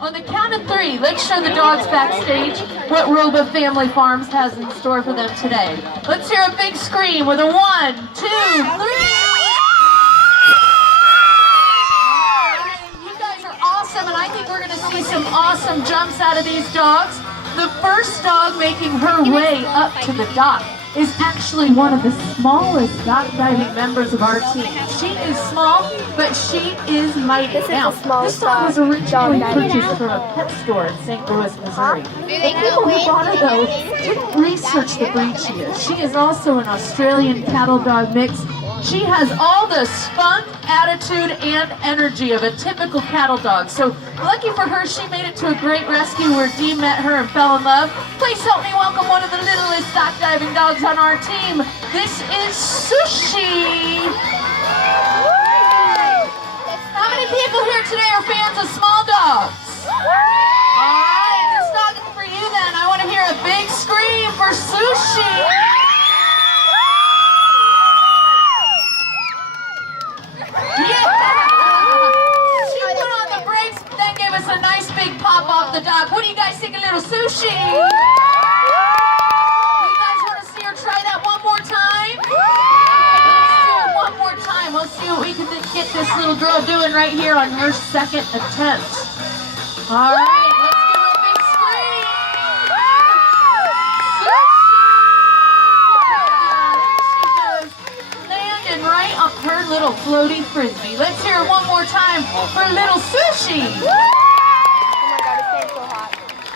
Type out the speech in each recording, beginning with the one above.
On the count of 3, let's show the dogs backstage what Roba Family Farms has in store for them today. Let's hear a big scream with a 1, 2, 3. You guys are awesome, and I think we're going to see some awesome jumps out of these dogs. The first dog making her way up to the dock is actually one of the smallest dock diving members of our team. She is small, but she is mighty. This dog was originally purchased from a pet store in St. Louis, Missouri. The people who bought her, though, didn't research the breed she is. She is also an Australian cattle dog mix. She has all the spunk, attitude, and energy of a typical cattle dog. So, lucky for her, she made it to a great rescue where Dee met her and fell in love. Please help me welcome one of the littlest dock diving dogs on our team. This is Sushi. How many people here today are fans of small dogs? All right, this dog is for you then. I want to hear a big scream for Sushi. A nice big pop off the dock. What do you guys think of little Sushi? You guys want to see her try that one more time? Let's do it one more time. We'll see what we can get this little girl doing right here on her second attempt. All right, let's give her a big scream. Sushi! There she goes, landing right on her little floaty frisbee. Let's hear it one more time for little Sushi.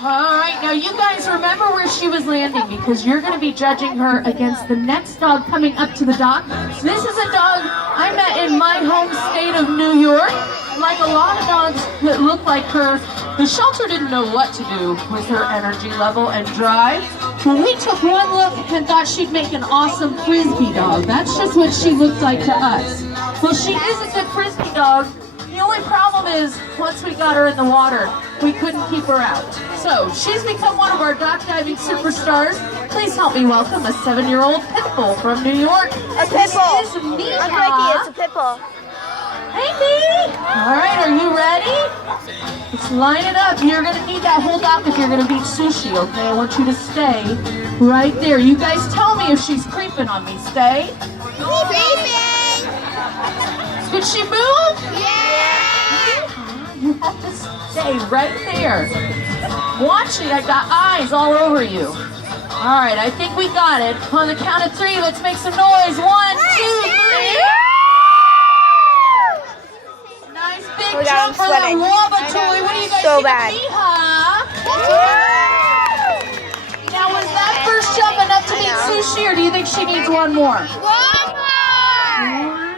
All right, now you guys remember where she was landing because you're going to be judging her against the next dog coming up to the dock. This is a dog I met in my home state of New York. Like a lot of dogs that look like her, the shelter didn't know what to do with her energy level and drive. Well, we took one look and thought she'd make an awesome frisbee dog. That's just what she looked like to us. Well, she is a good frisbee dog. The only problem is, once we got her in the water, we couldn't keep her out. So, she's become one of our dock diving superstars. Please help me welcome a 7-year-old pit bull from New York. A pit bull. This is Mia. I'm Mikey, it's a pit bull. Hey, Mia. All right, are you ready? Let's line it up. You're going to need that whole dock if you're going to beat Sushi, okay? I want you to stay right there. You guys tell me if she's creeping on me. Stay. Creeping. Did she move? Yeah. You have to stay right there. Watch it. I got eyes all over you. All right, I think we got it. On the count of 3, let's make some noise. 1, 2, 3. Nice big jump for that Roba toy. What do you guys think of me, huh? Now, was that first jump enough to beat Sushi, or do you think she needs one more? One more.